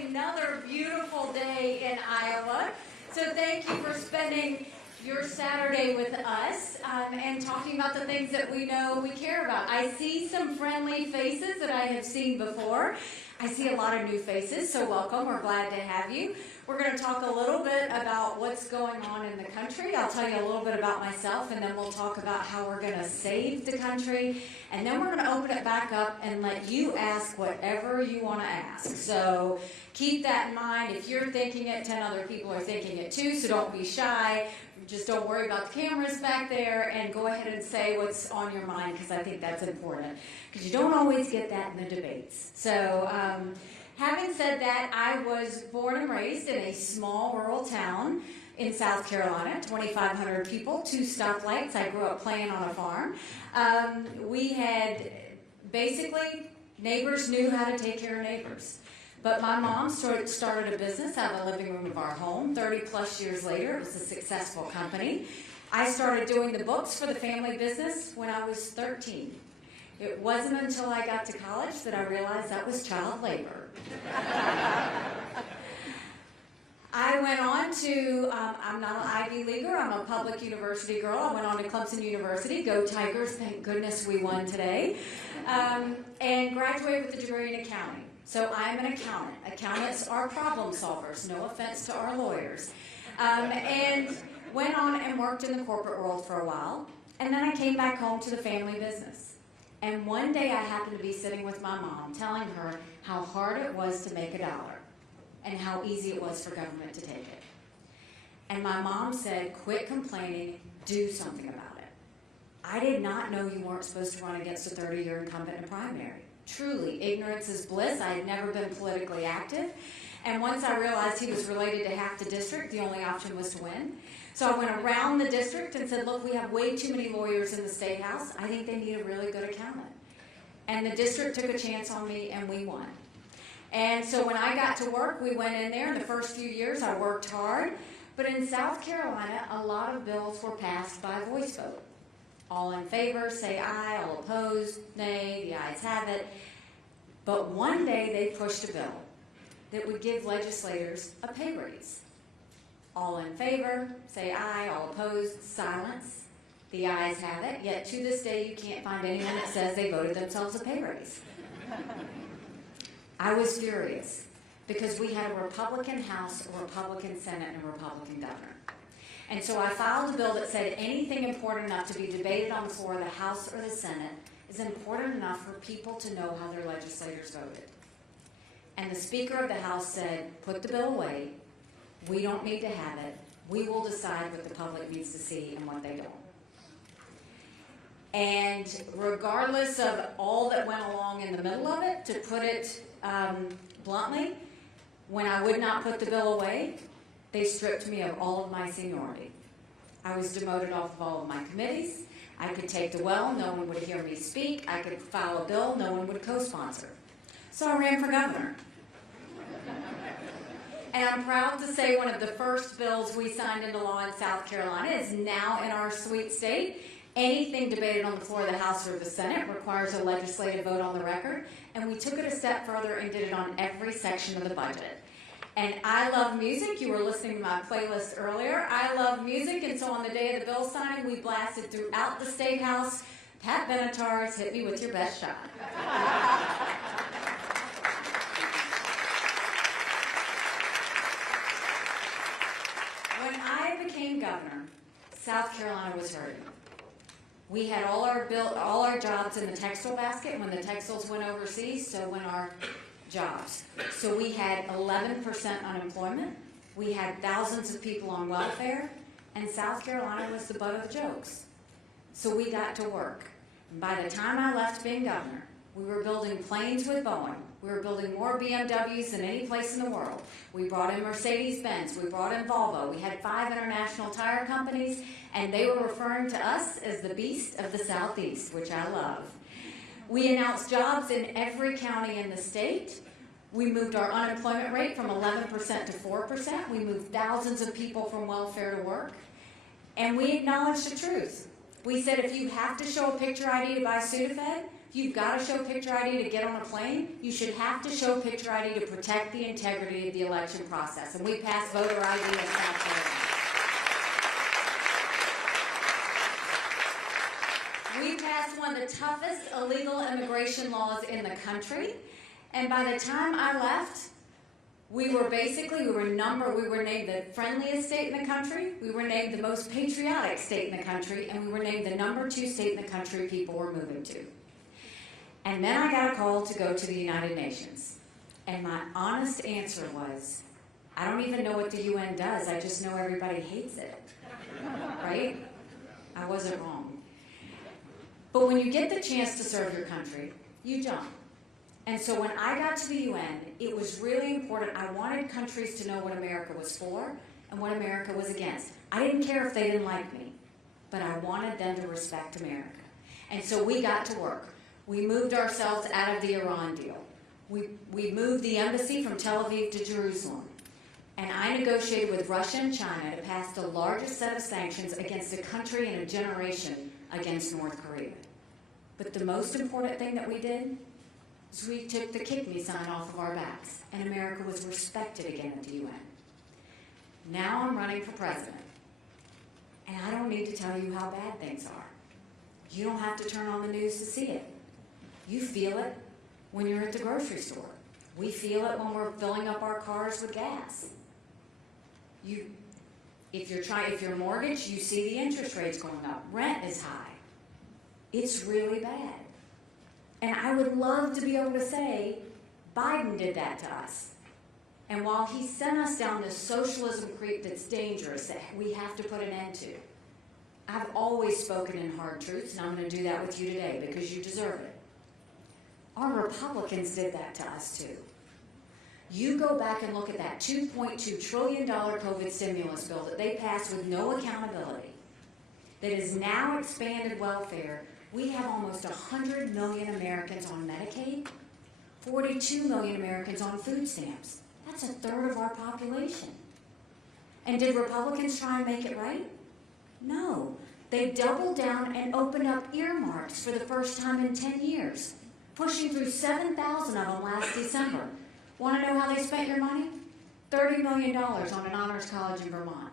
another beautiful day in Iowa. So thank you for spending your Saturday with us and talking about the things that we know we care about. I see some friendly faces that I have seen before. I see a lot of new faces, so welcome. We're glad to have you. We're going to talk a little bit about what's going on in the country. I'll tell you a little bit about myself, and then we'll talk about how we're going to save the country. And then we're going to open it back up and let you ask whatever you want to ask. So keep that in mind. If you're thinking it, 10 other people are thinking it too, so don't be shy. Just don't worry about the cameras back there, and go ahead and say what's on your mind, because I think that's important. Because you don't always get that in the debates. So having said that, I was born and raised in a small rural town in South Carolina, 2,500 people, 2 stoplights. I grew up playing on a farm. We had basically, neighbors knew how to take care of neighbors. But my mom started a business out of the living room of our home. 30 plus years later, it was a successful company. I started doing the books for the family business when I was 13. It wasn't until I got to college that I realized that was child labor. I went on to, I'm not an Ivy Leaguer, I'm a public university girl. I went on to Clemson University, go Tigers, thank goodness we won today, and graduated with a degree in accounting. So I'm an accountant. Accountants are problem solvers, no offense to our lawyers. And went on and worked in the corporate world for a while, and then I came back home to the family business. And one day I happened to be sitting with my mom, telling her how hard it was to make $1 and how easy it was for government to take it. And my mom said, quit complaining, do something about it. I did not know you weren't supposed to run against a 30-year incumbent in a primary. Truly, ignorance is bliss. I had never been politically active. And once I realized he was related to half the district, the only option was to win. So I went around the district and said, look, we have way too many lawyers in the State House. I think they need a really good accountant. And the district took a chance on me, and we won. And so when I got to work, we went in there. In the first few years, I worked hard. But in South Carolina, a lot of bills were passed by voice vote. All in favor, say aye. All opposed, nay. The ayes have it. But one day they pushed a bill that would give legislators a pay raise. All in favor, say aye. All opposed, silence. The ayes have it. Yet to this day, you can't find anyone that says they voted themselves a pay raise. I was furious because we had a Republican House, a Republican Senate, and a Republican governor. And so I filed a bill that said anything important enough to be debated on the floor of the House or the Senate is important enough for people to know how their legislators voted. And the Speaker of the House said, put the bill away. We don't need to have it. We will decide what the public needs to see and what they don't. And regardless of all that went along in the middle of it, to put it bluntly, when I would not put the bill away, they stripped me of all of my seniority. I was demoted off of all of my committees. I could take the well, no one would hear me speak. I could file a bill, no one would co-sponsor. So I ran for governor. And I'm proud to say one of the first bills we signed into law in South Carolina is now in our sweet state. Anything debated on the floor of the House or the Senate requires a legislative vote on the record. And we took it a step further and did it on every section of the budget. And I love music. You were listening to my playlist earlier. I love music, and so on the day of the bill signing, we blasted throughout the State House, Pat Benatar's Hit Me With Your Best Shot. When I became governor, South Carolina was hurting. We had all our jobs in the textile basket. When the textiles went overseas, so went our jobs. So we had 11% unemployment. We had thousands of people on welfare, and South Carolina was the butt of the jokes. So we got to work. And by the time I left being governor, we were building planes with Boeing. We were building more BMWs than any place in the world. We brought in Mercedes-Benz. We brought in Volvo. We had 5 international tire companies, and they were referring to us as the beast of the Southeast, which I love. We announced jobs in every county in the state. We moved our unemployment rate from 11% to 4%. We moved thousands of people from welfare to work. And we acknowledged the truth. We said if you have to show a picture ID to buy Sudafed, You've got to show picture ID to get on a plane. You should have to show picture ID to protect the integrity of the election process. And we passed voter ID in South Carolina. We passed one of the toughest illegal immigration laws in the country. And by the time I left, we were named the friendliest state in the country, we were named the most patriotic state in the country, and we were named the #2 state in the country people were moving to. And then I got a call to go to the United Nations. And my honest answer was, I don't even know what the UN does, I just know everybody hates it. Right? I wasn't wrong. But when you get the chance to serve your country, you jump. And so when I got to the UN, it was really important. I wanted countries to know what America was for and what America was against. I didn't care if they didn't like me, but I wanted them to respect America. And so we got to work. We moved ourselves out of the Iran deal. We moved the embassy from Tel Aviv to Jerusalem. And I negotiated with Russia and China to pass the largest set of sanctions against a country in a generation against North Korea. But the most important thing that we did is we took the kick me sign off of our backs, and America was respected again at the UN. Now I'm running for president, and I don't need to tell you how bad things are. You don't have to turn on the news to see it. You feel it when you're at the grocery store. We feel it when we're filling up our cars with gas. If you're mortgaged, you see the interest rates going up. Rent is high. It's really bad. And I would love to be able to say, Biden did that to us. And while he sent us down this socialism creep that's dangerous, that we have to put an end to, I've always spoken in hard truths, and I'm going to do that with you today because you deserve it. Our Republicans did that to us too. You go back and look at that $2.2 trillion COVID stimulus bill that they passed with no accountability, that has now expanded welfare. We have almost 100 million Americans on Medicaid, 42 million Americans on food stamps. That's a third of our population. And did Republicans try and make it right? No. They doubled down and opened up earmarks for the first time in 10 years, pushing through 7,000 of them last December. Want to know how they spent your money? $30 million on an honors college in Vermont,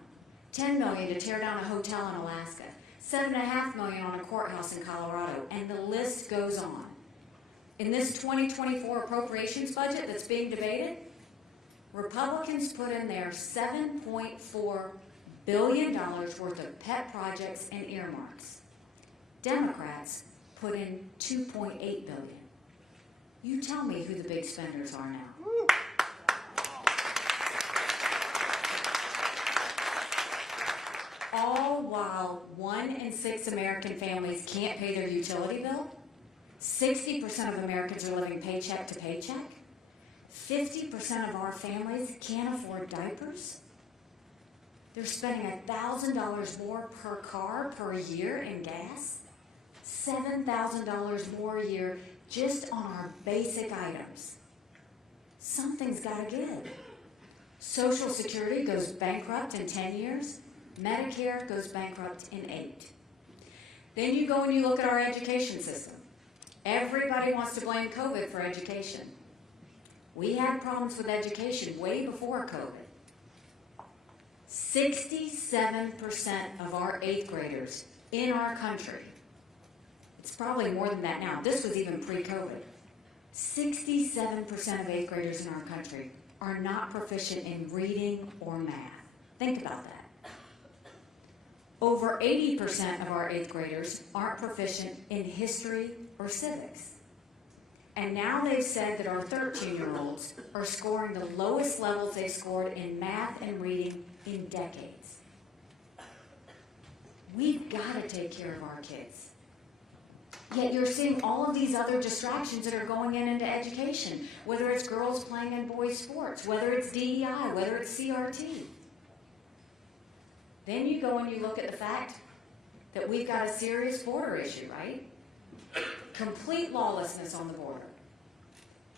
$10 million to tear down a hotel in Alaska, $7.5 million on a courthouse in Colorado, and the list goes on. In this 2024 appropriations budget that's being debated, Republicans put in there $7.4 billion worth of pet projects and earmarks. Democrats put in $2.8 billion. You tell me who the big spenders are now. All while 1 in 6 American families can't pay their utility bill, 60% of Americans are living paycheck to paycheck, 50% of our families can't afford diapers, they're spending $1,000 more per car per year in gas, $7,000 more a year just on our basic items. Something's got to give. Social Security goes bankrupt in 10 years. Medicare goes bankrupt in 8. Then you go and you look at our education system. Everybody wants to blame COVID for education. We had problems with education way before COVID. 67% of our 8th graders in our country, it's probably more than that now, this was even pre-COVID, 67% of 8th graders in our country are not proficient in reading or math. Think about that. Over 80% of our 8th graders aren't proficient in history or civics. And now they've said that our 13-year-olds are scoring the lowest levels they've scored in math and reading in decades. We've got to take care of our kids. Yet you're seeing all of these other distractions that are going into education, whether it's girls playing in boys' sports, whether it's DEI, whether it's CRT. Then you go and you look at the fact that we've got a serious border issue, right? Complete lawlessness on the border.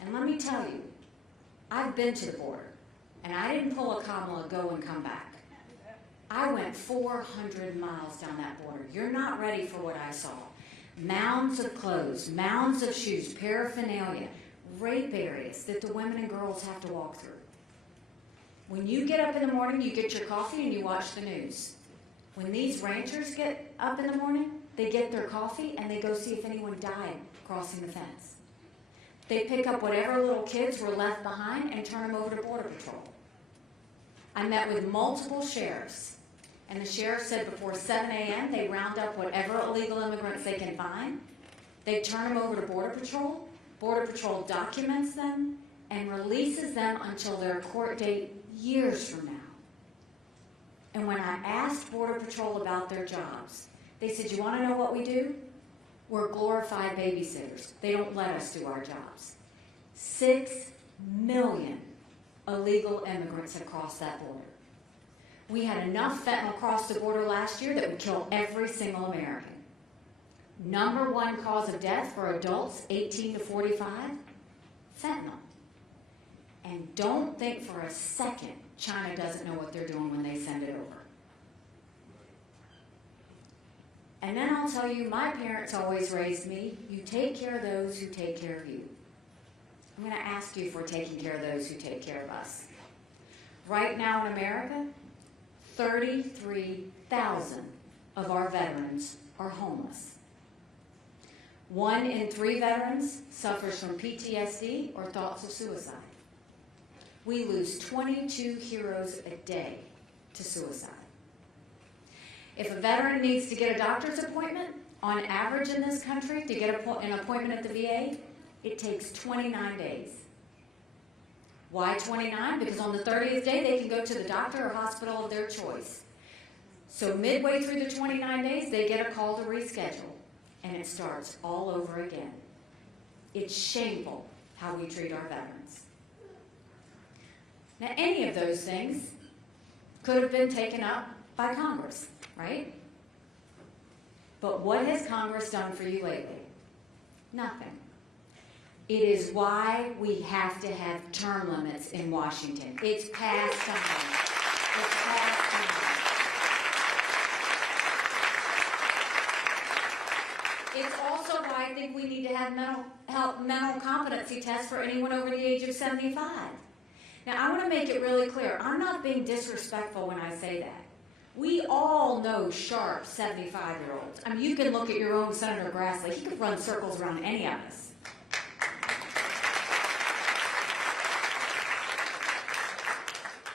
And let me tell you, I've been to the border, and I didn't pull a Kamala, go and come back. I went 400 miles down that border. You're not ready for what I saw. mounds of clothes, mounds of shoes, paraphernalia, rape areas that the women and girls have to walk through. When you get up in the morning, you get your coffee and you watch the news. When these ranchers get up in the morning, they get their coffee and they go see if anyone died crossing the fence. They pick up whatever little kids were left behind and turn them over to Border Patrol. I met with multiple sheriffs, and the sheriff said before 7 a.m. they round up whatever illegal immigrants they can find. They turn them over to Border Patrol. Border Patrol documents them and releases them until their court date years from now. And when I asked Border Patrol about their jobs, they said, "You want to know what we do? We're glorified babysitters. They don't let us do our jobs." 6 million illegal immigrants have crossed that border. We had enough fentanyl cross the border last year that would kill every single American. Number one cause of death for adults 18 to 45, fentanyl. And don't think for a second China doesn't know what they're doing when they send it over. And then I'll tell you, my parents always raised me, you take care of those who take care of you. I'm going to ask you if we're taking care of those who take care of us. Right now in America, 33,000 of our veterans are homeless. 1 in 3 veterans suffers from PTSD or thoughts of suicide. We lose 22 heroes a day to suicide. If a veteran needs to get a doctor's appointment, on average in this country, to get an appointment at the VA, it takes 29 days. Why 29? Because on the 30th day, they can go to the doctor or hospital of their choice. So midway through the 29 days, they get a call to reschedule, and it starts all over again. It's shameful how we treat our veterans. Now, any of those things could have been taken up by Congress, right? But what has Congress done for you lately? Nothing. It is why we have to have term limits in Washington. It's past time. It's past time. It's also why I think we need to have mental competency tests for anyone over the age of 75. Now, I want to make it really clear. I'm not being disrespectful when I say that. We all know sharp 75-year-olds. I mean, you can look at your own Senator Grassley. He could run circles around any of us.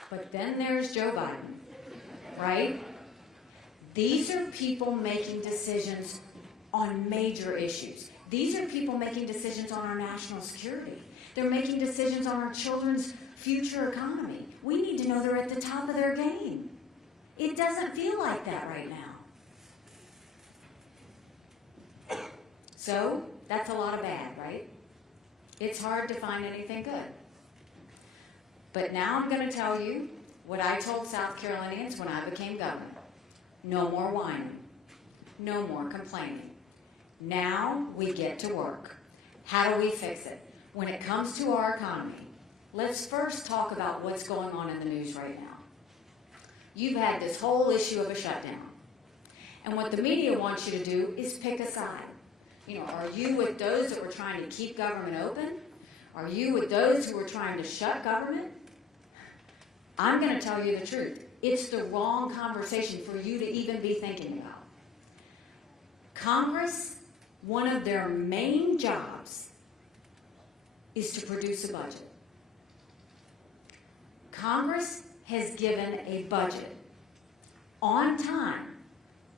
But then there's Joe Biden, right? These are people making decisions on major issues. These are people making decisions on our national security. They're making decisions on our children's future economy. We need to know they're at the top of their game. It doesn't feel like that right now. So, that's a lot of bad, right? It's hard to find anything good. But now I'm going to tell you what I told South Carolinians when I became governor. No more whining. No more complaining. Now we get to work. How do we fix it? When it comes to our economy, let's first talk about what's going on in the news right now. You've had this whole issue of a shutdown. And what the media wants you to do is pick a side. You know, are you with those that were trying to keep government open? Are you with those who were trying to shut government? I'm going to tell you the truth. It's the wrong conversation for you to even be thinking about. Congress, one of their main jobs is to produce a budget. Congress has given a budget on time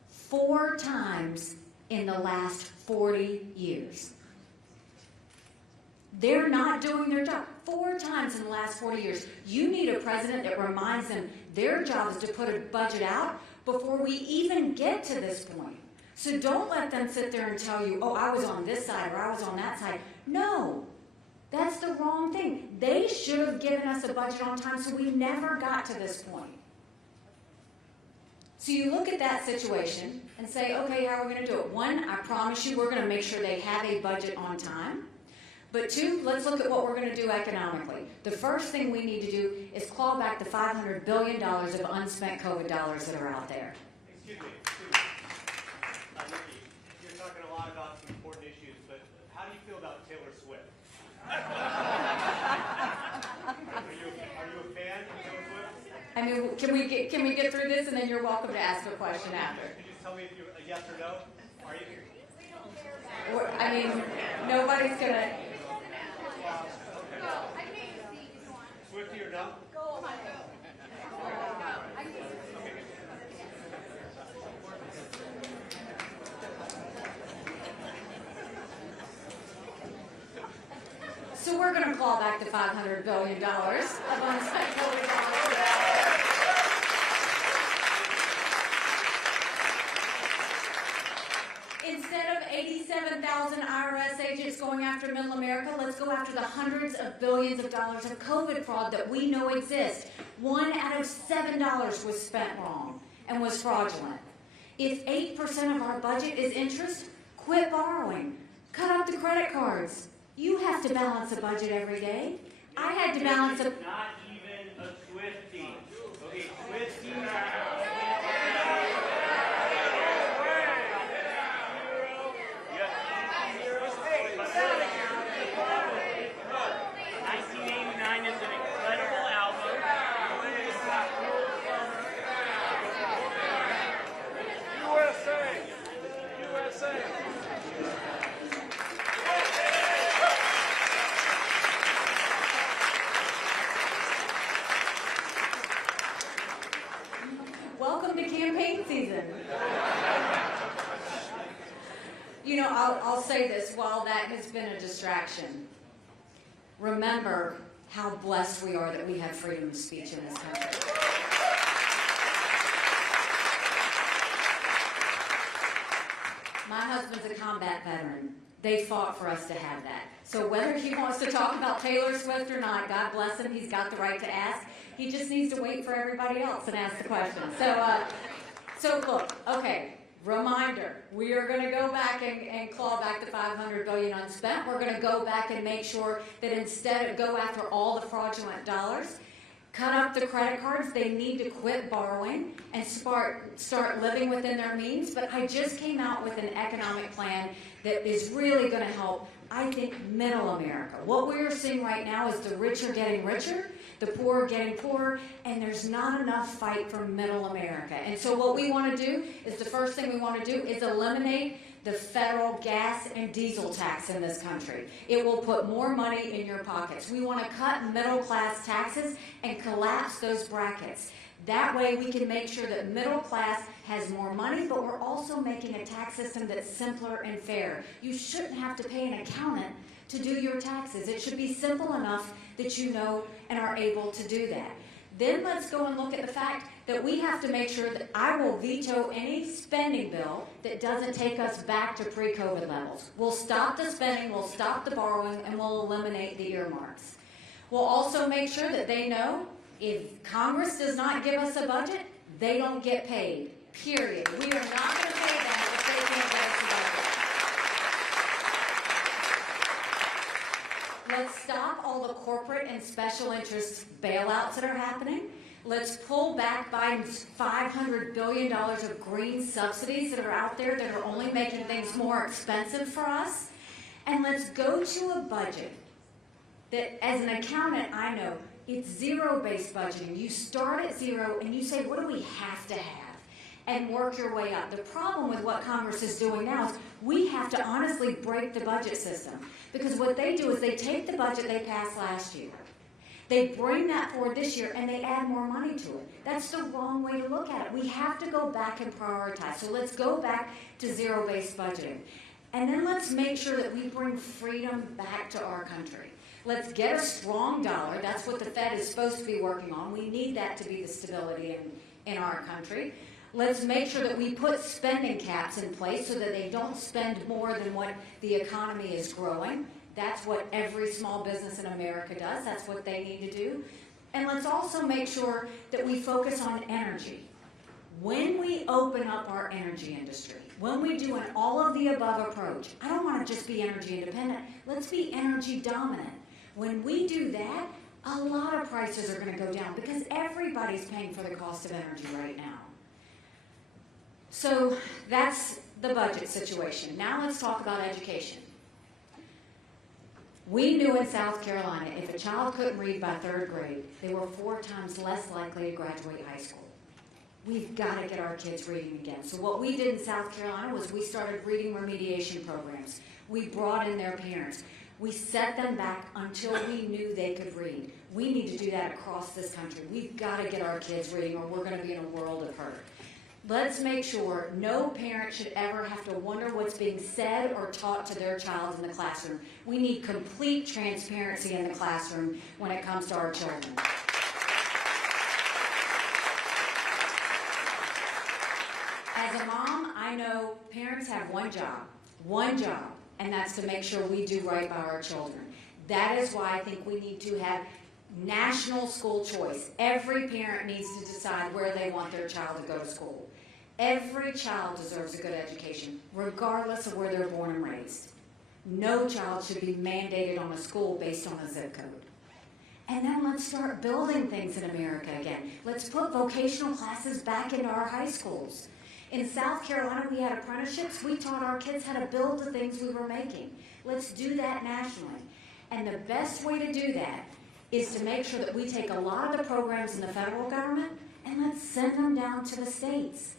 4 times in the last 40 years. They're not doing their job 4 times in the last 40 years. You need a president that reminds them their job is to put a budget out before we even get to this point. So don't let them sit there and tell you, oh, I was on this side or I was on that side. No, that's the wrong thing. They should have given us a budget on time so we never got to this point. So you look at that situation and say, okay, how are we going to do it? 1, I promise you we're going to make sure they have a budget on time. But 2, let's look at what we're going to do economically. The first thing we need to do is claw back the $500 billion of unspent COVID dollars that are out there. Excuse me. Nikki, your talking a lot about some important issues, but how do you feel about Taylor Swift? Are you a fan of Taylor Swift? I mean, can we get through this, and then you're welcome to ask a question after. Can you just tell me if you're a yes or no? Are you? I mean, nobody's gonna. Swiftie or no? So we're going to claw back the $500 billion of unspent COVID dollars. Instead of 87,000 IRS agents going after middle America, let's go after the hundreds of billions of dollars of COVID fraud that we know exists. 1 out of $7 was spent wrong and was fraudulent. If 8% of our budget is interest, quit borrowing. Cut out the credit cards. You have to balance a budget every day. I had to balance a... Not even a Swiftie. Okay, Swiftie. Welcome to campaign season. You know, I'll say this, while that has been a distraction, remember how blessed we are that we have freedom of speech in this country. My husband's a combat veteran. They fought for us to have that. So whether he wants to talk about Taylor Swift or not, God bless him, he's got the right to ask. He just needs to wait for everybody else and ask the question. So look, okay, reminder, we are going to go back and claw back the $500 billion unspent. We're going to go back and make sure that instead of go after all the fraudulent dollars, cut up the credit cards. They need to quit borrowing and start living within their means. But I just came out with an economic plan that is really going to help, I think, middle America. What we're seeing right now is the rich are getting richer, the poor are getting poorer, and there's not enough fight for middle America. And so what we want to do is, the first thing we want to do is eliminate the federal gas and diesel tax in this country. It will put more money in your pockets. We want to cut middle class taxes and collapse those brackets. That way we can make sure that middle class has more money, but we're also making a tax system that's simpler and fair. You shouldn't have to pay an accountant to do your taxes. It should be simple enough that you know and are able to do that. Then let's go and look at the fact that we have to make sure that I will veto any spending bill that doesn't take us back to pre-COVID levels. We'll stop the spending, we'll stop the borrowing, and we'll eliminate the earmarks. We'll also make sure that they know if Congress does not give us a budget, they don't get paid, period. We are not going to pay them if they can't give us a budget. Let's stop all the corporate and special interest bailouts that are happening. Let's pull back Biden's $500 billion of green subsidies that are out there that are only making things more expensive for us. And let's go to a budget that, as an accountant, I know, it's zero-based budgeting. You start at zero and you say, what do we have to have? And work your way up. The problem with what Congress is doing now is we have to honestly break the budget system. Because what they do is they take the budget they passed last year, they bring that forward this year, and they add more money to it. That's the wrong way to look at it. We have to go back and prioritize. So let's go back to zero-based budgeting. And then let's make sure that we bring freedom back to our country. Let's get a strong dollar. That's what the Fed is supposed to be working on. We need that to be the stability in our country. Let's make sure that we put spending caps in place so that they don't spend more than what the economy is growing. That's what every small business in America does. That's what they need to do. And let's also make sure that we focus on energy. When we open up our energy industry, when we do an all-of-the-above approach, I don't want to just be energy independent. Let's be energy dominant. When we do that, a lot of prices are going to go down because everybody's paying for the cost of energy right now. So that's the budget situation. Now let's talk about education. We knew in South Carolina if a child couldn't read by 3rd grade, they were 4 times less likely to graduate high school. We've got to get our kids reading again. So what we did in South Carolina was we started reading remediation programs. We brought in their parents. We set them back until we knew they could read. We need to do that across this country. We've got to get our kids reading or we're going to be in a world of hurt. Let's make sure no parent should ever have to wonder what's being said or taught to their child in the classroom. We need complete transparency in the classroom when it comes to our children. As a mom, I know parents have one job, and that's to make sure we do right by our children. That is why I think we need to have national school choice. Every parent needs to decide where they want their child to go to school. Every child deserves a good education, regardless of where they're born and raised. No child should be mandated on a school based on a zip code. And then let's start building things in America again. Let's put vocational classes back into our high schools. In South Carolina, we had apprenticeships. We taught our kids how to build the things we were making. Let's do that nationally. And the best way to do that is to make sure that we take a lot of the programs in the federal government and let's send them down to the states.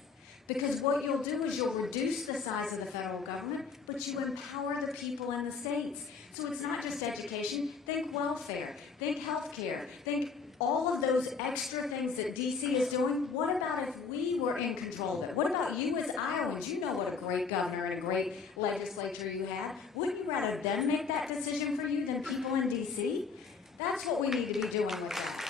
Because what you'll do is you'll reduce the size of the federal government, but you empower the people in the states. So it's not just education. Think welfare, think health care, think all of those extra things that D.C. is doing. What about if we were in control of it? What about you as Iowans? You know what a great governor and a great legislature you have. Wouldn't you rather them make that decision for you than people in D.C.? That's what we need to be doing with that.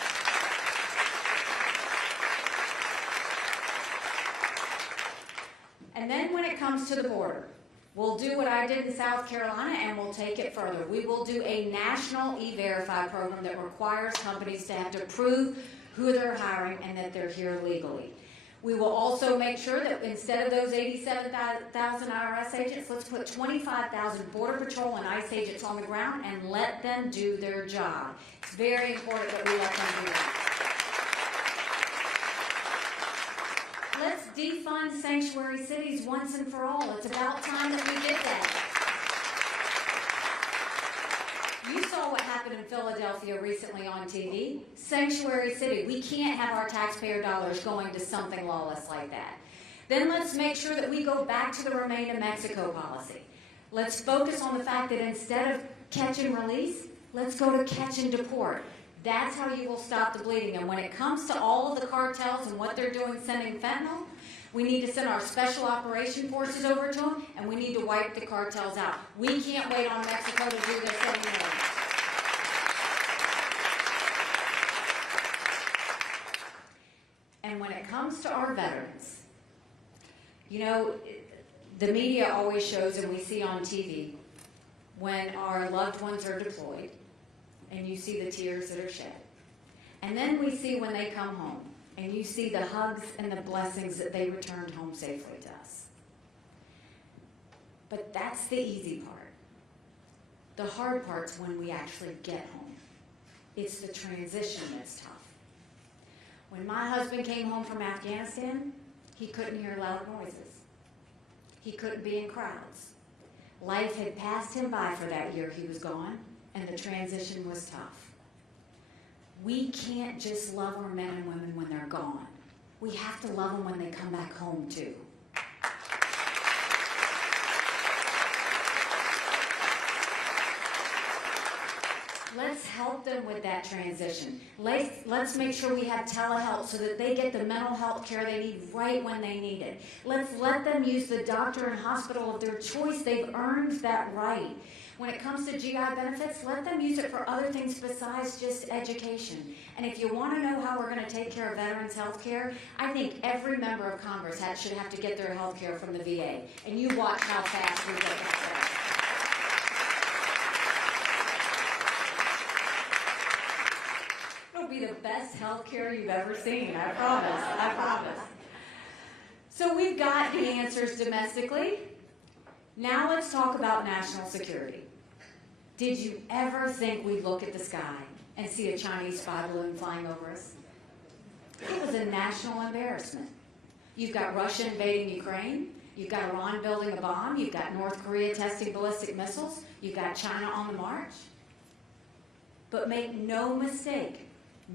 And then when it comes to the border, we'll do what I did in South Carolina and we'll take it further. We will do a national E-Verify program that requires companies to have to prove who they're hiring and that they're here legally. We will also make sure that instead of those 87,000 IRS agents, let's put 25,000 Border Patrol and ICE agents on the ground and let them do their job. It's very important that we let them do that. Let's defund sanctuary cities once and for all. It's about time that we did that. You saw what happened in Philadelphia recently on TV. Sanctuary city. We can't have our taxpayer dollars going to something lawless like that. Then let's make sure that we go back to the Remain in Mexico policy. Let's focus on the fact that instead of catch and release, let's go to catch and deport. That's how you will stop the bleeding. And when it comes to all of the cartels and what they're doing sending fentanyl, we need to send our special operation forces over to them, and we need to wipe the cartels out. We can't wait on Mexico to do this anymore. And when it comes to our veterans, you know, the media always shows, and we see on TV, when our loved ones are deployed, and you see the tears that are shed. And then we see when they come home, and you see the hugs and the blessings that they returned home safely to us. But that's the easy part. The hard part's when we actually get home. It's the transition that's tough. When my husband came home from Afghanistan, he couldn't hear loud noises. He couldn't be in crowds. Life had passed him by for that year he was gone, and the transition was tough. We can't just love our men and women when they're gone. We have to love them when they come back home, too. Let's help them with that transition. Let's make sure we have telehealth so that they get the mental health care they need right when they need it. Let's let them use the doctor and hospital of their choice. They've earned that right. When it comes to GI benefits, let them use it for other things besides just education. And if you want to know how we're going to take care of veterans' health care, I think every member of Congress should have to get their health care from the VA. And you watch how fast we get that. It'll be the best health care you've ever seen, I promise. I promise. So we've got the answers domestically. Now let's talk about national security. Did you ever think we'd look at the sky and see a Chinese spy balloon flying over us? It was a national embarrassment. You've got Russia invading Ukraine. You've got Iran building a bomb. You've got North Korea testing ballistic missiles. You've got China on the march. But make no mistake,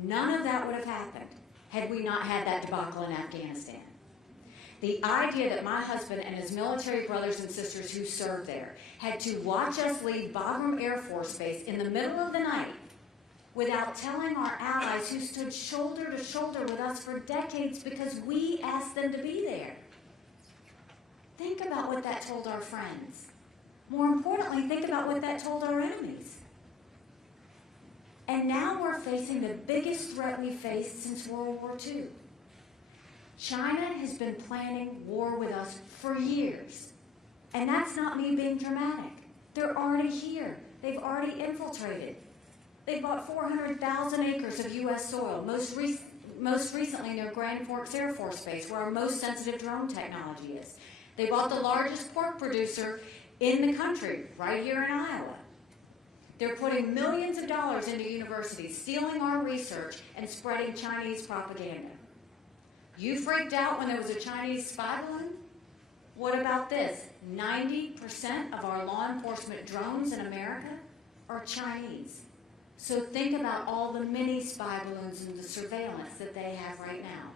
none of that would have happened had we not had that debacle in Afghanistan. The idea that my husband and his military brothers and sisters who served there had to watch us leave Bagram Air Force Base in the middle of the night without telling our allies who stood shoulder to shoulder with us for decades because we asked them to be there. Think about what that told our friends. More importantly, think about what that told our enemies. And now we're facing the biggest threat we faced since World War II. China has been planning war with us for years. And that's not me being dramatic. They're already here. They've already infiltrated. They bought 400,000 acres of U.S. soil, most recently near Grand Forks Air Force Base, where our most sensitive drone technology is. They bought the largest pork producer in the country, right here in Iowa. They're putting millions of dollars into universities, stealing our research, and spreading Chinese propaganda. You freaked out when there was a Chinese spy balloon? What about this? 90% of our law enforcement drones in America are Chinese. So think about all the mini spy balloons and the surveillance that they have right now.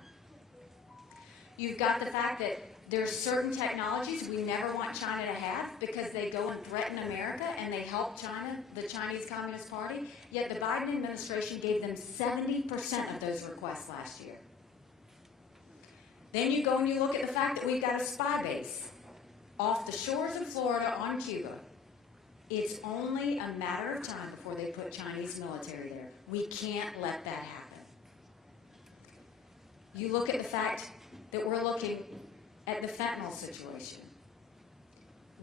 You've got the fact that there's certain technologies we never want China to have because they go and threaten America and they help China, the Chinese Communist Party, yet the Biden administration gave them 70% of those requests last year. Then you go and you look at the fact that we've got a spy base off the shores of Florida on Cuba. It's only a matter of time before they put Chinese military there. We can't let that happen. You look at the fact that we're looking at the fentanyl situation.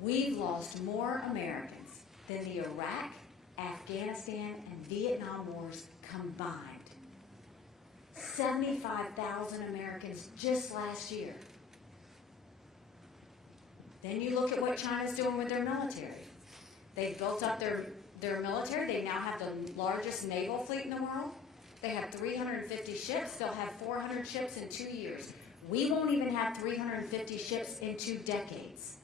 We've lost more Americans than the Iraq, Afghanistan, and Vietnam wars combined. 75,000 Americans just last year. Then you look at what China's doing with their military. They've built up their military. They now have the largest naval fleet in the world. They have 350 ships. They'll have 400 ships in 2 years. We won't even have 350 ships in 2 decades.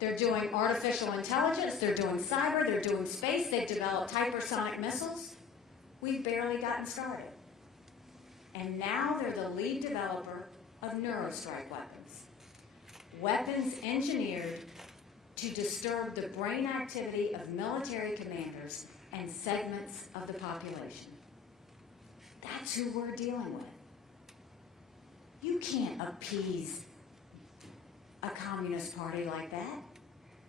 They're doing artificial intelligence. They're doing cyber. They're doing space. They've developed hypersonic missiles. We've barely gotten started. And now they're the lead developer of neurostrike weapons. Weapons engineered to disturb the brain activity of military commanders and segments of the population. That's who we're dealing with. You can't appease a communist party like that.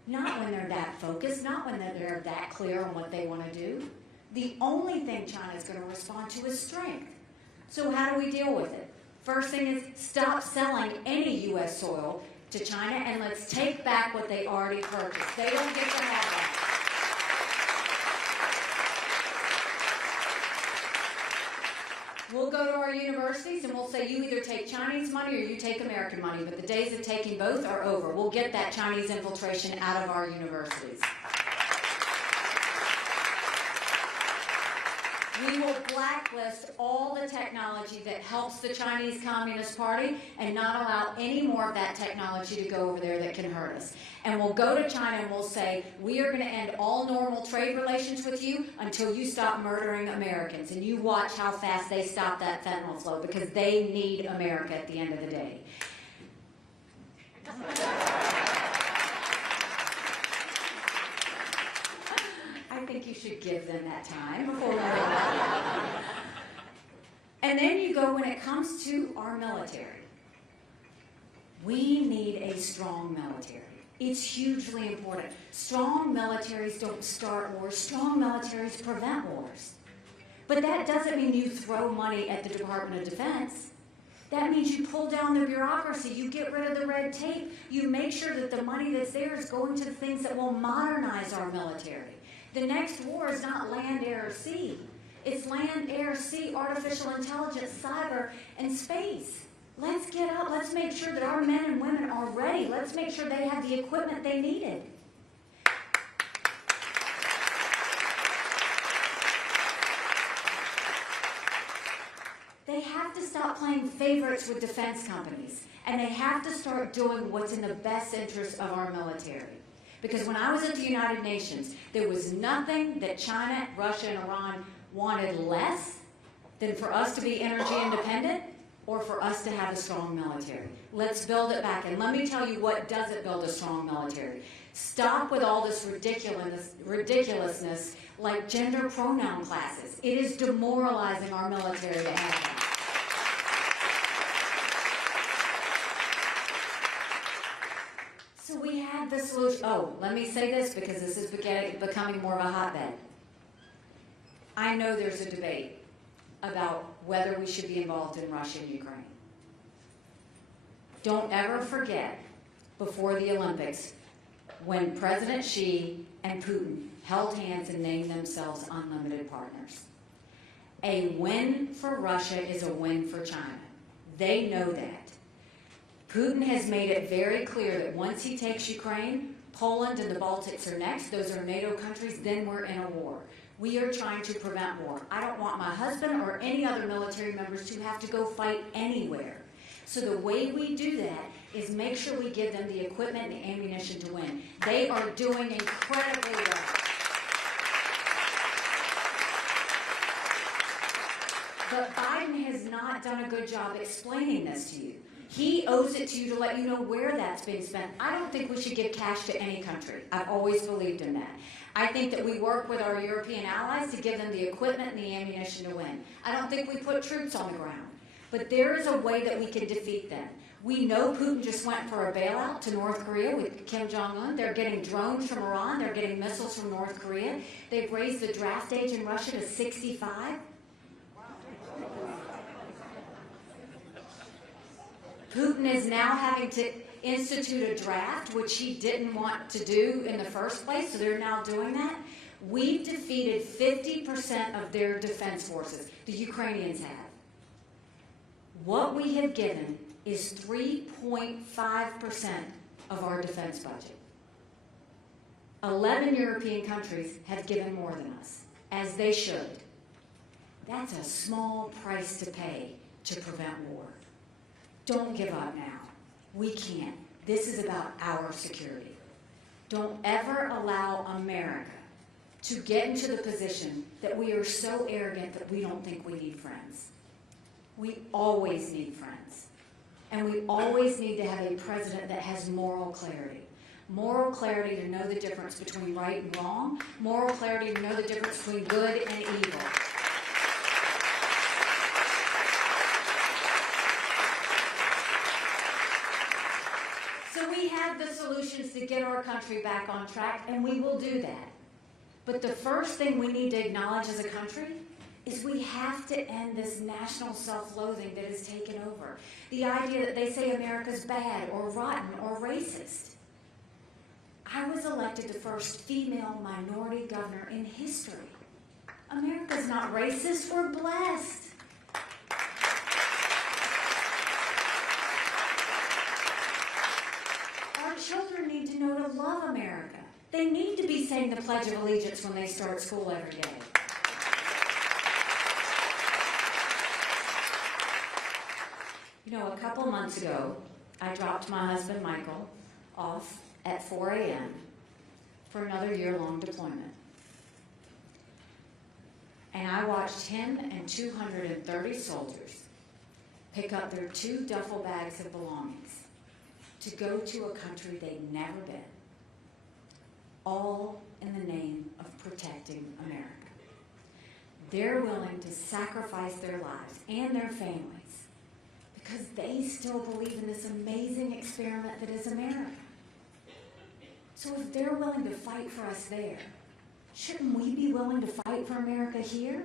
Not when they're that focused, not when they're that clear on what they want to do. The only thing China's going to respond to is strength. So how do we deal with it? First thing is stop selling any U.S. soil to China and let's take back what they already purchased. They don't get to have that. We'll go to our universities and we'll say you either take Chinese money or you take American money, but the days of taking both are over. We'll get that Chinese infiltration out of our universities. We will blacklist all the technology that helps the Chinese Communist Party and not allow any more of that technology to go over there that can hurt us. And we'll go to China and we'll say, we are going to end all normal trade relations with you until you stop murdering Americans. And you watch how fast they stop that fentanyl flow because they need America at the end of the day. I think you should give them that time before they And then you go when it comes to our military. We need a strong military. It's hugely important. Strong militaries don't start wars. Strong militaries prevent wars. But that doesn't mean you throw money at the Department of Defense. That means you pull down the bureaucracy. You get rid of the red tape. You make sure that the money that's there is going to the things that will modernize our military. The next war is not land, air, or sea. It's land, air, sea, artificial intelligence, cyber, and space. Let's get up. Let's make sure that our men and women are ready. Let's make sure they have the equipment they needed. They have have to stop playing favorites with defense companies, and they have to start doing what's in the best interest of our military. Because when I was at the United Nations, there was nothing that China, Russia, and Iran wanted less than for us to be energy independent or for us to have a strong military. Let's build it back. And let me tell you what doesn't build a strong military. Stop with all this ridiculousness like gender pronoun classes. It is demoralizing our military to have that. So we had the solution. Oh, let me say this because this is becoming more of a hotbed. I know there's a debate about whether we should be involved in Russia and Ukraine. Don't ever forget, before the Olympics, when President Xi and Putin held hands and named themselves unlimited partners. A win for Russia is a win for China. They know that. Putin has made it very clear that once he takes Ukraine, Poland and the Baltics are next. Those are NATO countries. Then we're in a war. We are trying to prevent war. I don't want my husband or any other military members to have to go fight anywhere. So the way we do that is make sure we give them the equipment and the ammunition to win. They are doing incredibly well. But Biden has not done a good job explaining this to you. He owes it to you to let you know where that's being spent. I don't think we should give cash to any country. I've always believed in that. I think that we work with our European allies to give them the equipment and the ammunition to win. I don't think we put troops on the ground. But there is a way that we can defeat them. We know Putin just went for a bailout to North Korea with Kim Jong-un. They're getting drones from Iran. They're getting missiles from North Korea. They've raised the draft age in Russia to 65. Putin is now having to institute a draft, which he didn't want to do in the first place, so they're now doing that. We've defeated 50% of their defense forces. The Ukrainians have. What we have given is 3.5% of our defense budget. 11 European countries have given more than us, as they should. That's a small price to pay to prevent war. Don't give up now. We can't. This is about our security. Don't ever allow America to get into the position that we are so arrogant that we don't think we need friends. We always need friends. And we always need to have a president that has moral clarity. Moral clarity to know the difference between right and wrong. Moral clarity to know the difference between good and evil. So we have the solutions to get our country back on track, and we will do that. But the first thing we need to acknowledge as a country is we have to end this national self-loathing that has taken over. The idea that they say America's bad or rotten or racist. I was elected the first female minority governor in history. America's not racist, we're blessed. Our children need to know to love America. They need to be saying the Pledge of Allegiance when they start school every day. You know, a couple months ago, I dropped my husband, Michael, off at 4 a.m. for another year-long deployment. And I watched him and 230 soldiers pick up their 2 duffel bags of belongings to go to a country they'd never been, all in the name of protecting America. They're willing to sacrifice their lives and their families because they still believe in this amazing experiment that is America. So if they're willing to fight for us there, shouldn't we be willing to fight for America here?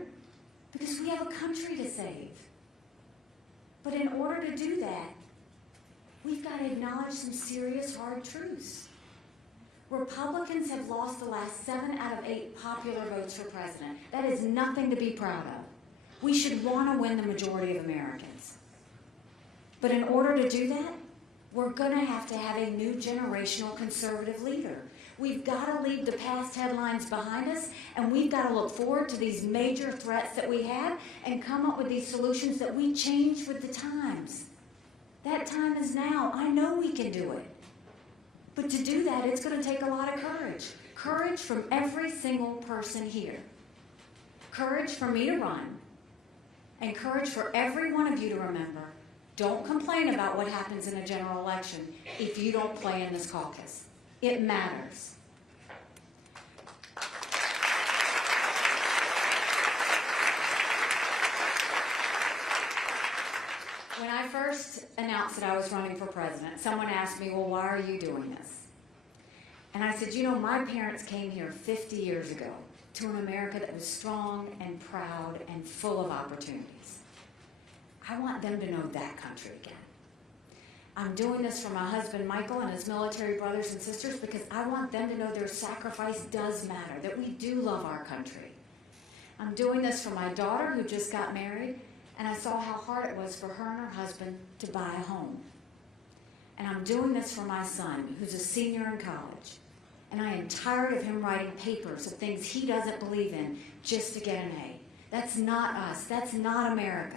Because we have a country to save. But in order to do that, we've got to acknowledge some serious hard truths. Republicans have lost the last 7 out of 8 popular votes for president. That is nothing to be proud of. We should want to win the majority of Americans. But in order to do that, we're going to have a new generational conservative leader. We've got to leave the past headlines behind us, and we've got to look forward to these major threats that we have and come up with these solutions that we change with the times. That time is now. I know we can do it. But to do that, it's going to take a lot of courage. Courage from every single person here. Courage for me to run. And courage for every one of you to remember, don't complain about what happens in a general election if you don't play in this caucus. It matters. When I first announced that I was running for president, someone asked me, well, why are you doing this? And I said, you know, my parents came here 50 years ago to an America that was strong and proud and full of opportunities. I want them to know that country again. I'm doing this for my husband, Michael, and his military brothers and sisters because I want them to know their sacrifice does matter, that we do love our country. I'm doing this for my daughter who just got married, and I saw how hard it was for her and her husband to buy a home. And I'm doing this for my son, who's a senior in college. And I am tired of him writing papers of things he doesn't believe in just to get an A. That's not us. That's not America.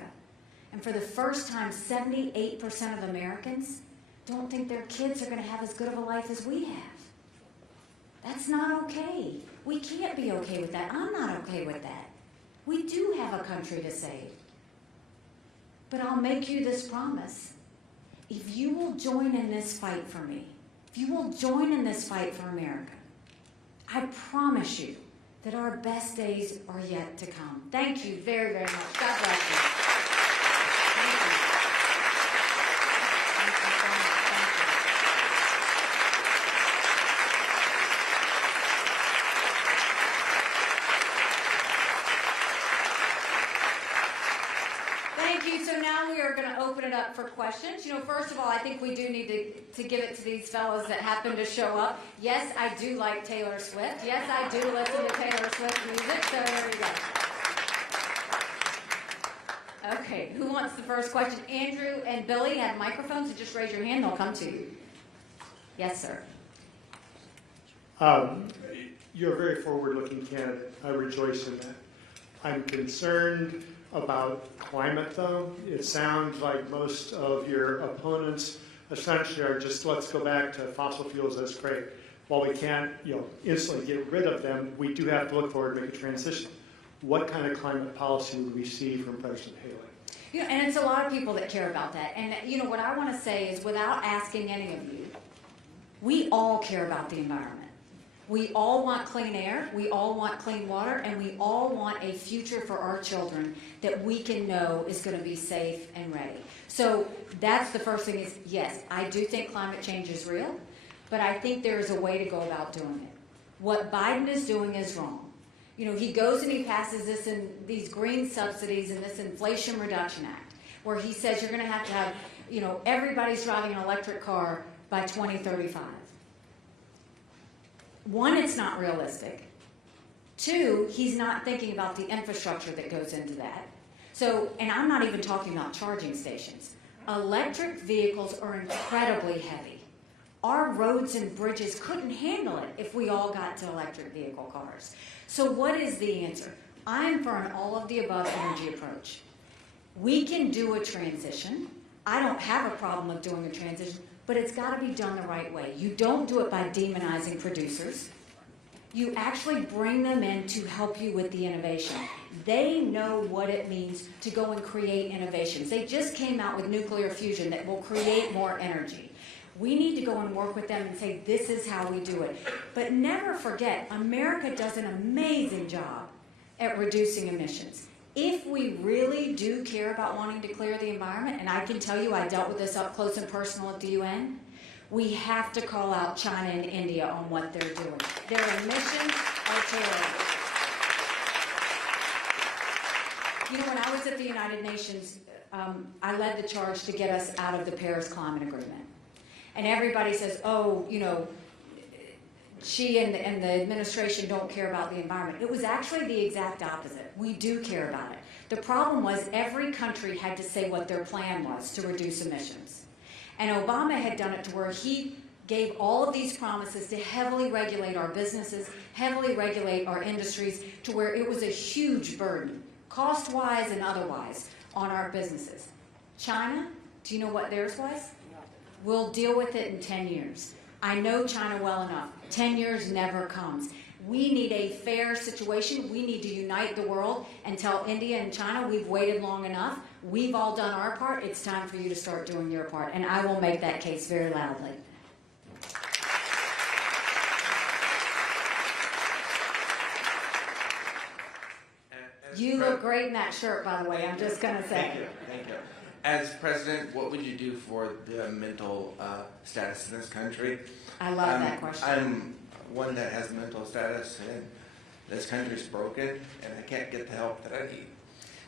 And for the first time, 78% of Americans don't think their kids are going to have as good of a life as we have. That's not okay. We can't be okay with that. I'm not okay with that. We do have a country to save. But I'll make you this promise. If you will join in this fight for me, if you will join in this fight for America, I promise you that our best days are yet to come. Thank you very, very much. God bless you. So now we are going to open it up for questions. You know, first of all, I think we do need to give it to these fellows that happen to show up. Yes, I do like Taylor Swift. Yes, I do listen to Taylor Swift music. So there we go. Okay, who wants the first question? Andrew and Billy have microphones, so just raise your hand. They'll come to you. Yes, sir. You're a very forward-looking candidate. I rejoice in that. I'm concerned about climate, though. It sounds like most of your opponents essentially are just, let's go back to fossil fuels, that's great. While we can't, instantly get rid of them, we do have to look forward and make a transition. What kind of climate policy would we see from President Haley? And it's a lot of people that care about that. And, what I want to say is, without asking any of you, we all care about the environment. We all want clean air, we all want clean water, and we all want a future for our children that we can know is going to be safe and ready. So that's the first thing is, yes, I do think climate change is real, but I think there is a way to go about doing it. What Biden is doing is wrong. He goes and he passes this in these green subsidies and this Inflation Reduction Act, where he says you're going to have, everybody's driving an electric car by 2035. One, it's not realistic. Two, he's not thinking about the infrastructure that goes into that. So, and I'm not even talking about charging stations. Electric vehicles are incredibly heavy. Our roads and bridges couldn't handle it if we all got to electric vehicle cars. So what is the answer? I'm for an all-of-the-above energy approach. We can do a transition. I don't have a problem with doing a transition, but it's got to be done the right way. You don't do it by demonizing producers. You actually bring them in to help you with the innovation. They know what it means to go and create innovations. They just came out with nuclear fusion that will create more energy. We need to go and work with them and say, this is how we do it. But never forget, America does an amazing job at reducing emissions. If we really do care about wanting to clear the environment, and I can tell you I dealt with this up close and personal at the UN, we have to call out China and India on what they're doing. Their emissions are terrible. When I was at the United Nations, I led the charge to get us out of the Paris Climate Agreement. And everybody says, she and the administration don't care about the environment. It was actually the exact opposite. We do care about it. The problem was every country had to say what their plan was to reduce emissions. And Obama had done it to where he gave all of these promises to heavily regulate our businesses, heavily regulate our industries, to where it was a huge burden, cost-wise and otherwise, on our businesses. China, do you know what theirs was? We'll deal with it in 10 years. I know China well enough. 10 years never comes. We need a fair situation. We need to unite the world and tell India and China, we've waited long enough. We've all done our part. It's time for you to start doing your part. And I will make that case very loudly. You look great in that shirt, by the way. I'm just going to say. Thank you. Thank you. As president, what would you do for the mental status in this country? I love that question. I'm one that has mental status, and this country's broken, and I can't get the help that I need.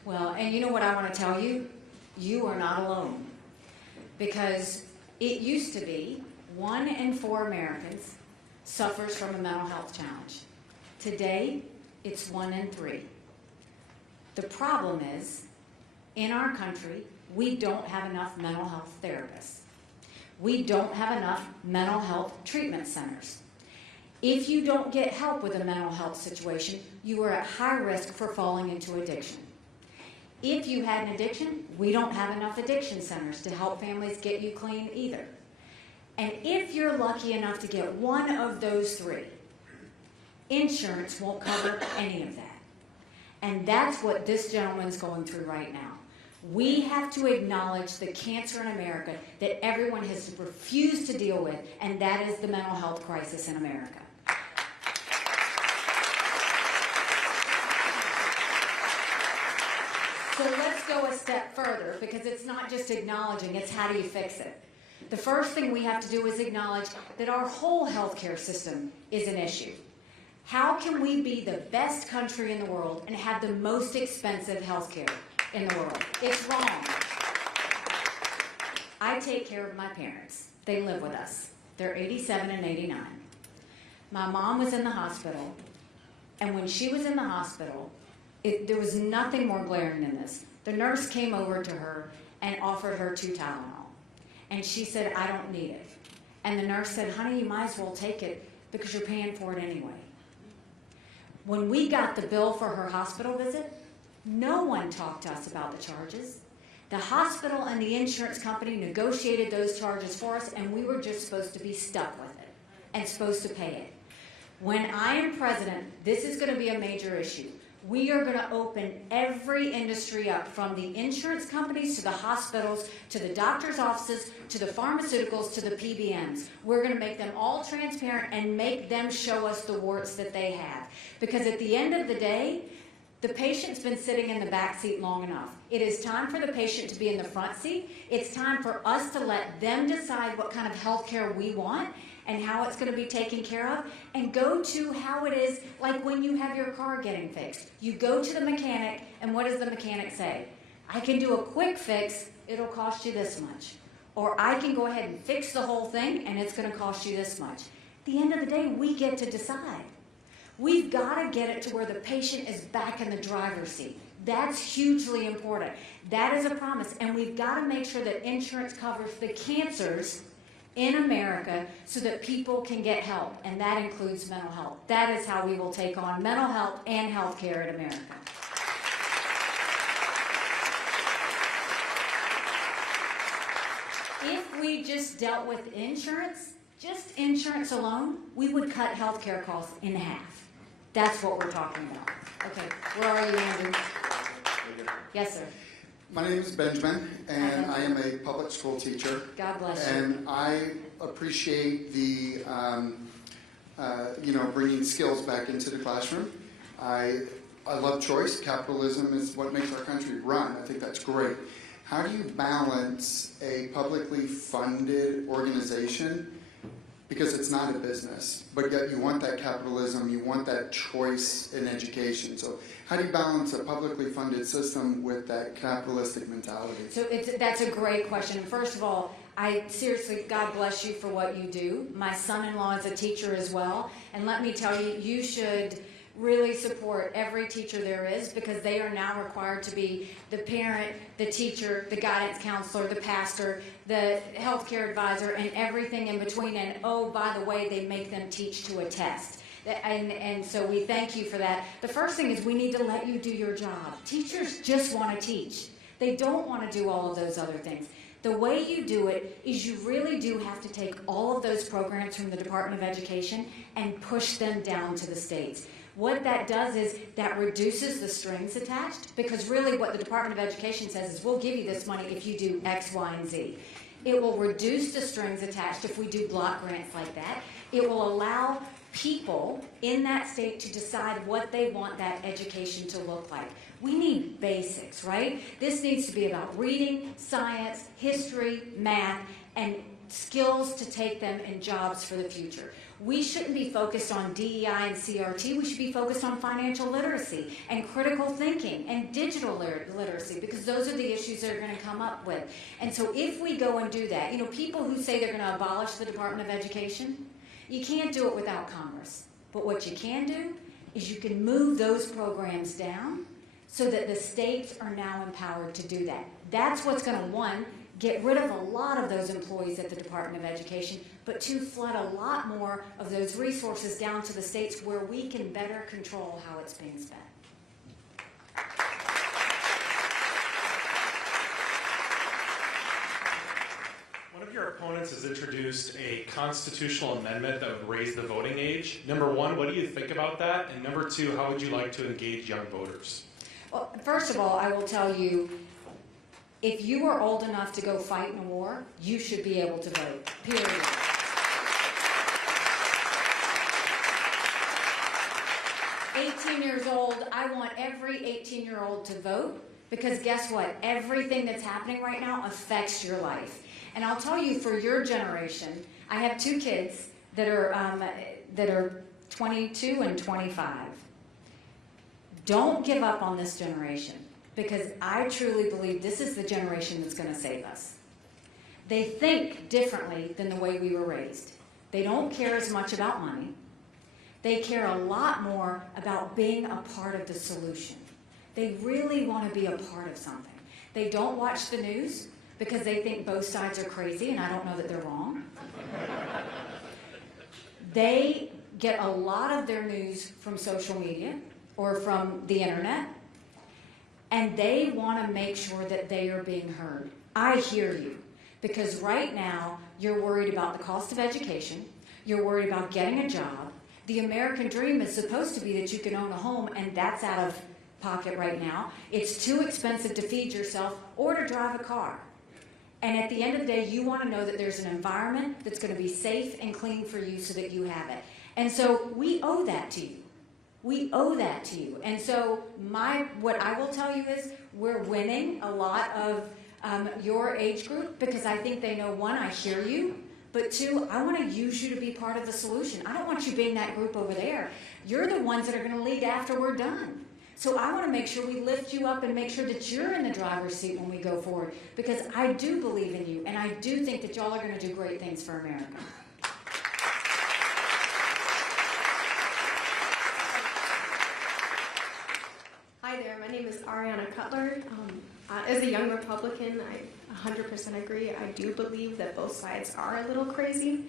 Well, and you know what I want to tell you? You are not alone. Because it used to be 1 in 4 Americans suffers from a mental health challenge. Today, it's 1 in 3. The problem is, in our country, we don't have enough mental health therapists. We don't have enough mental health treatment centers. If you don't get help with a mental health situation, you are at high risk for falling into addiction. If you had an addiction, we don't have enough addiction centers to help families get you clean either. And if you're lucky enough to get one of those 3, insurance won't cover any of that. And that's what this gentleman's going through right now. We have to acknowledge the cancer in America that everyone has refused to deal with, and that is the mental health crisis in America. So let's go a step further, because it's not just acknowledging, it's how do you fix it. The first thing we have to do is acknowledge that our whole healthcare system is an issue. How can we be the best country in the world and have the most expensive healthcare in the world? It's wrong. I take care of my parents. They live with us. They're 87 and 89. My mom was in the hospital, and when she was in the hospital, there was nothing more glaring than this. The nurse came over to her and offered her 2 Tylenol. And she said, I don't need it. And the nurse said, honey, you might as well take it because you're paying for it anyway. When we got the bill for her hospital visit, no one talked to us about the charges. The hospital and the insurance company negotiated those charges for us, and we were just supposed to be stuck with it and supposed to pay it. When I am president, this is going to be a major issue. We are going to open every industry up, from the insurance companies to the hospitals, to the doctor's offices, to the pharmaceuticals, to the PBMs. We're going to make them all transparent and make them show us the warts that they have. Because at the end of the day, the patient's been sitting in the back seat long enough. It is time for the patient to be in the front seat. It's time for us to let them decide what kind of health care we want and how it's going to be taken care of, and go to how it is like when you have your car getting fixed. You go to the mechanic, and what does the mechanic say? I can do a quick fix, it'll cost you this much. Or I can go ahead and fix the whole thing, and it's going to cost you this much. At the end of the day, we get to decide. We've got to get it to where the patient is back in the driver's seat. That's hugely important. That is a promise, and we've got to make sure that insurance covers the cancers in America so that people can get help, and that includes mental health. That is how we will take on mental health and health care in America. If we just dealt with insurance, just insurance alone, we would cut health care costs in half. That's what we're talking about. Okay, where are you, Andrew? Yes, sir. My name is Benjamin, and I am a public school teacher. God bless you. And I appreciate the, bringing skills back into the classroom. I love choice. Capitalism is what makes our country run. I think that's great. How do you balance a publicly funded organization, because it's not a business, but yet you want that capitalism, you want that choice in education. So how do you balance a publicly funded system with that capitalistic mentality? So that's a great question. First of all, I seriously, God bless you for what you do. My son-in-law is a teacher as well. And let me tell you, you should really support every teacher there is, because they are now required to be the parent, the teacher, the guidance counselor, the pastor, the healthcare advisor, and everything in between. And oh, by the way, they make them teach to a test. And so we thank you for that. The first thing is we need to let you do your job. Teachers just want to teach. They don't want to do all of those other things. The way you do it is you really do have to take all of those programs from the Department of Education and push them down to the states. What that does is that reduces the strings attached, because really what the Department of Education says is we'll give you this money if you do X, Y, and Z. It will reduce the strings attached if we do block grants like that. It will allow people in that state to decide what they want that education to look like. We need basics, right? This needs to be about reading, science, history, math, and skills to take them in jobs for the future. We shouldn't be focused on DEI and CRT. We should be focused on financial literacy and critical thinking and digital literacy, because those are the issues that are going to come up with. And so if we go and do that, people who say they're going to abolish the Department of Education, you can't do it without Congress. But what you can do is you can move those programs down so that the states are now empowered to do that. That's what's going to, one, get rid of a lot of those employees at the Department of Education, but two, flood a lot more of those resources down to the states where we can better control how it's being spent. One of your opponents has introduced a constitutional amendment that would raise the voting age. Number one, what do you think about that? And number two, how would you like to engage young voters? Well, first of all, I will tell you, if you are old enough to go fight in a war, you should be able to vote, period. Years old, I want every 18-year-old to vote, because guess what? Everything that's happening right now affects your life. And I'll tell you, for your generation, I have two kids that are 22 and 25. Don't give up on this generation, because I truly believe this is the generation that's going to save us. They think differently than the way we were raised. They don't care as much about money. They care a lot more about being a part of the solution. They really want to be a part of something. They don't watch the news because they think both sides are crazy, and I don't know that they're wrong. They get a lot of their news from social media or from the internet, and they want to make sure that they are being heard. I hear you, because right now you're worried about the cost of education, you're worried about getting a job. The American dream is supposed to be that you can own a home, and that's out of pocket right now. It's too expensive to feed yourself or to drive a car. And at the end of the day, you want to know that there's an environment that's going to be safe and clean for you so that you have it. And so we owe that to you. We owe that to you. And so what I will tell you is we're winning a lot of your age group, because I think they know, one, I hear you, but two, I want to use you to be part of the solution. I don't want you being that group over there. You're the ones that are going to lead after we're done. So I want to make sure we lift you up and make sure that you're in the driver's seat when we go forward, because I do believe in you, and I do think that y'all are going to do great things for America. Hi there, my name is Ariana Cutler. As a young Republican, I 100% agree. I do believe that both sides are a little crazy.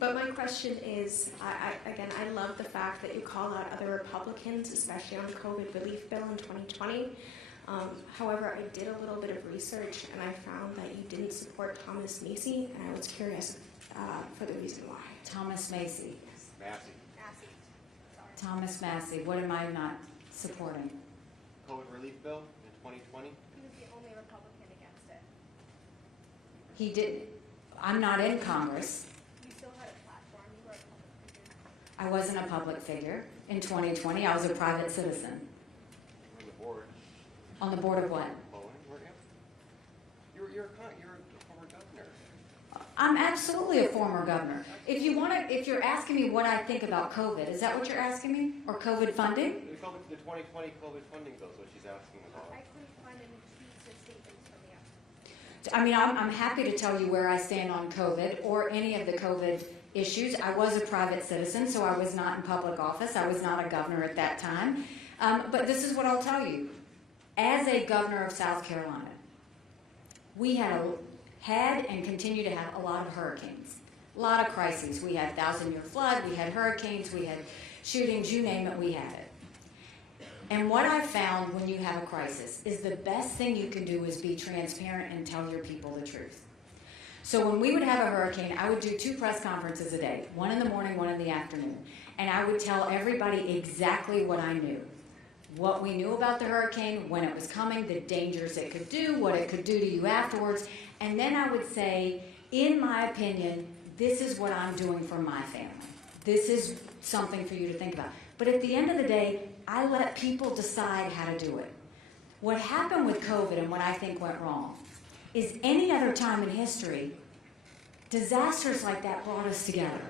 But my question is, I love the fact that you call out other Republicans, especially on the COVID relief bill in 2020. However, I did a little bit of research, and I found that you didn't support Thomas Massey, and I was curious for the reason why. Thomas Massey. Massey. Thomas Massey. What am I not supporting? COVID relief bill in 2020. He was the only Republican against it. He did. I'm not in Congress. You still had a platform. You were a public figure. I wasn't a public figure. In 2020, I was a private citizen. On the board. On the board of what? You're a former governor. I'm absolutely a former governor. If you're asking me what I think about COVID, is that what you're asking me? Or COVID funding? The 2020 COVID funding bill is what she's asking about. I couldn't find any tweets or statements from you. I mean, I'm happy to tell you where I stand on COVID or any of the COVID issues. I was a private citizen, so I was not in public office. I was not a governor at that time. But this is what I'll tell you. As a governor of South Carolina, we had and continue to have a lot of hurricanes, a lot of crises. We had 1,000-year flood, we had hurricanes, we had shootings, you name it, we had it. And what I found when you have a crisis is the best thing you can do is be transparent and tell your people the truth. So when we would have a hurricane, I would do 2 press conferences a day, one in the morning, one in the afternoon. And I would tell everybody exactly what I knew. What we knew about the hurricane, when it was coming, the dangers it could do, what it could do to you afterwards. And then I would say, in my opinion, this is what I'm doing for my family. This is something for you to think about. But at the end of the day, I let people decide how to do it. What happened with COVID and what I think went wrong is any other time in history, disasters like that brought us together.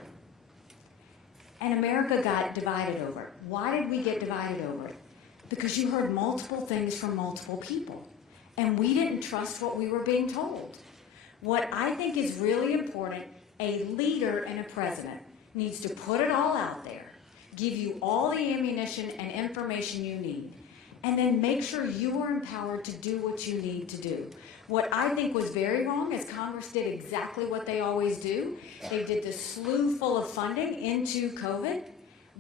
And America got divided over it. Why did we get divided over it? Because you heard multiple things from multiple people. And we didn't trust what we were being told. What I think is really important, a leader and a president needs to put it all out there, give you all the ammunition and information you need, and then make sure you are empowered to do what you need to do. What I think was very wrong is Congress did exactly what they always do. They did this slew full of funding into COVID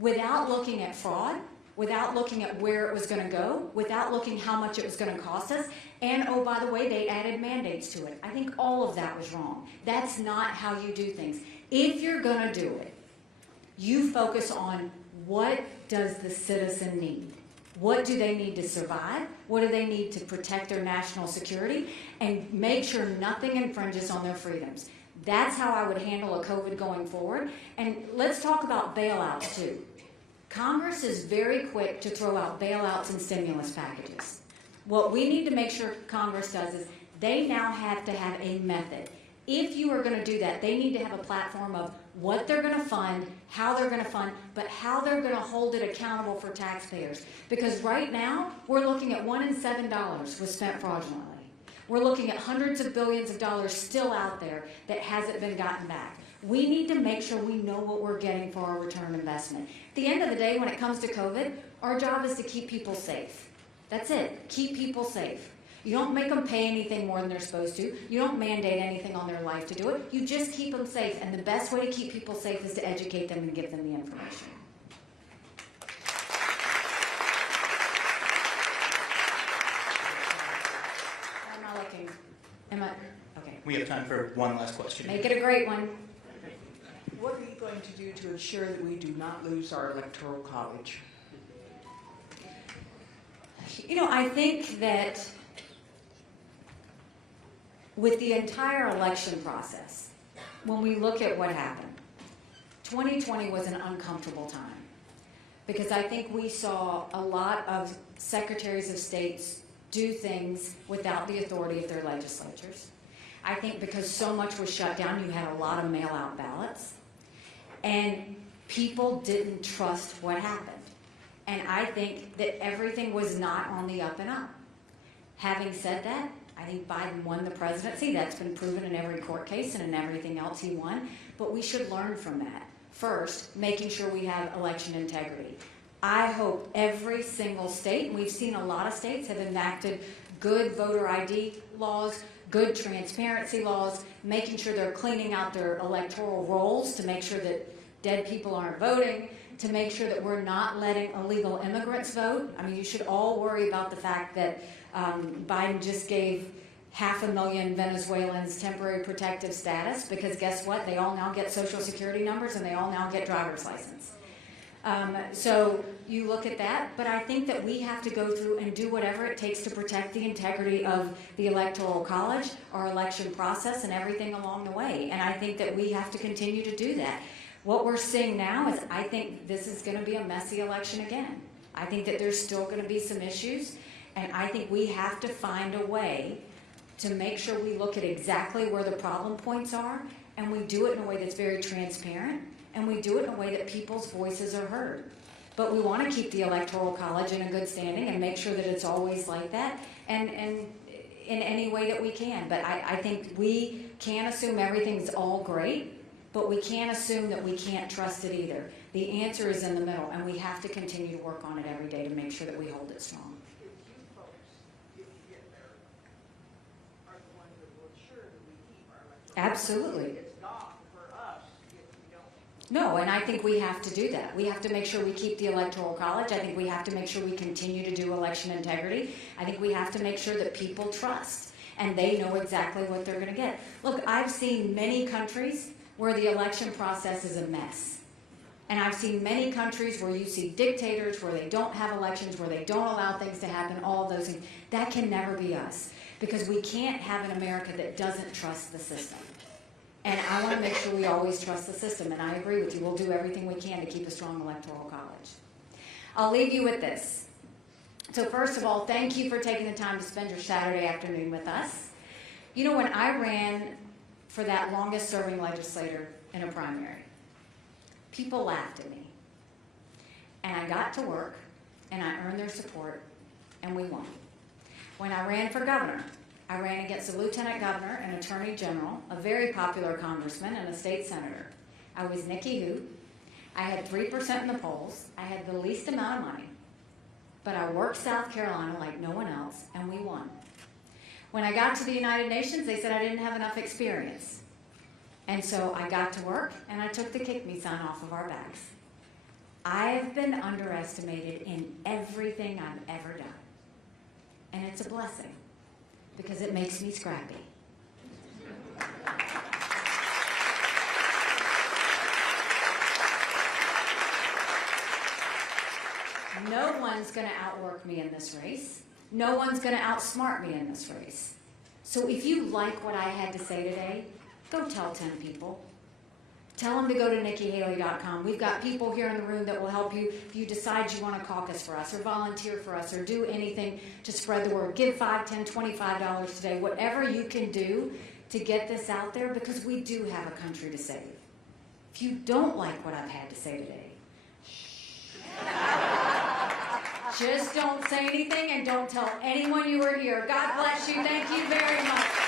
without looking at fraud, without looking at where it was going to go, without looking how much it was going to cost us, and oh, by the way, they added mandates to it. I think all of that was wrong. That's not how you do things. If you're going to do it, you focus on what does the citizen need? What do they need to survive? What do they need to protect their national security? And make sure nothing infringes on their freedoms. That's how I would handle a COVID going forward. And let's talk about bailouts too. Congress is very quick to throw out bailouts and stimulus packages. What we need to make sure Congress does is they now have to have a method. If you are going to do that, they need to have a platform of what they're going to fund, how they're going to fund, but how they're going to hold it accountable for taxpayers. Because right now, we're looking at $1 in $7 was spent fraudulently. We're looking at hundreds of billions of dollars still out there that hasn't been gotten back. We need to make sure we know what we're getting for our return on investment. At the end of the day, when it comes to COVID, our job is to keep people safe. That's it. Keep people safe. You don't make them pay anything more than they're supposed to. You don't mandate anything on their life to do it. You just keep them safe. And the best way to keep people safe is to educate them and give them the information. Am I looking? Okay. We have time for one last question. Make it a great one. What are you going to do to ensure that we do not lose our electoral college? You know, I think that with the entire election process, when we look at what happened, 2020 was an uncomfortable time because I think we saw a lot of secretaries of states do things without the authority of their legislatures. I think because so much was shut down, you had a lot of mail-out ballots, and people didn't trust what happened. And I think that everything was not on the up and up. Having said that, I think Biden won the presidency. That's been proven in every court case and in everything else he won. But we should learn from that. First, making sure we have election integrity. I hope every single state, and we've seen a lot of states have enacted good voter ID laws, good transparency laws, making sure they're cleaning out their electoral rolls to make sure that dead people aren't voting, to make sure that we're not letting illegal immigrants vote. I mean, you should all worry about the fact that Biden just gave 500,000 Venezuelans temporary protective status because guess what? They all now get Social Security numbers and they all now get driver's license. So you look at that, but I think that we have to go through and do whatever it takes to protect the integrity of the Electoral College, our election process, and everything along the way. And I think that we have to continue to do that. What we're seeing now is I think this is going to be a messy election again. I think that there's still going to be some issues, and I think we have to find a way to make sure we look at exactly where the problem points are, and we do it in a way that's very transparent, and we do it in a way that people's voices are heard. But we want to keep the Electoral College in a good standing and make sure that it's always like that, and in any way that we can. But I think we can't assume everything's all great. but we can't assume that we can't trust it either. The answer is in the middle, and we have to continue to work on it every day to make sure that we hold it strong. If you folks, if you get there, are the ones that will ensure that we keep our electoral. Absolutely. It's gone for us if we don't. No, and I think we have to do that. We have to make sure we keep the Electoral College. I think we have to make sure we continue to do election integrity. I think we have to make sure that people trust and they know exactly what they're going to get. Look, I've seen many countries where the election process is a mess. And I've seen many countries where you see dictators, where they don't have elections, where they don't allow things to happen, all of those things. That can never be us, because we can't have an America that doesn't trust the system. And I want to make sure we always trust the system, and I agree with you. We'll do everything we can to keep a strong electoral college. I'll leave you with this. So first of all, thank you for taking the time to spend your Saturday afternoon with us. You know, when I ran for that longest serving legislator in a primary, people laughed at me. And I got to work, and I earned their support, and we won. When I ran for governor, I ran against a lieutenant governor, an attorney general, a very popular congressman, and a state senator. I was Nikki Who. I had 3% in the polls. I had the least amount of money. But I worked South Carolina like no one else, and we won. When I got to the United Nations, they said I didn't have enough experience. And so I got to work, and I took the kick me sign off of our backs. I've been underestimated in everything I've ever done. And it's a blessing, because it makes me scrappy. No one's going to outwork me in this race. No one's going to outsmart me in this race. So if you like what I had to say today, go tell 10 people. Tell them to go to NikkiHaley.com. We've got people here in the room that will help you if you decide you want to caucus for us or volunteer for us or do anything to spread the word. Give $5, $10, $25 today, whatever you can do to get this out there, because we do have a country to save. If you don't like what I've had to say today, just don't say anything and don't tell anyone you were here. God bless you. Thank you very much.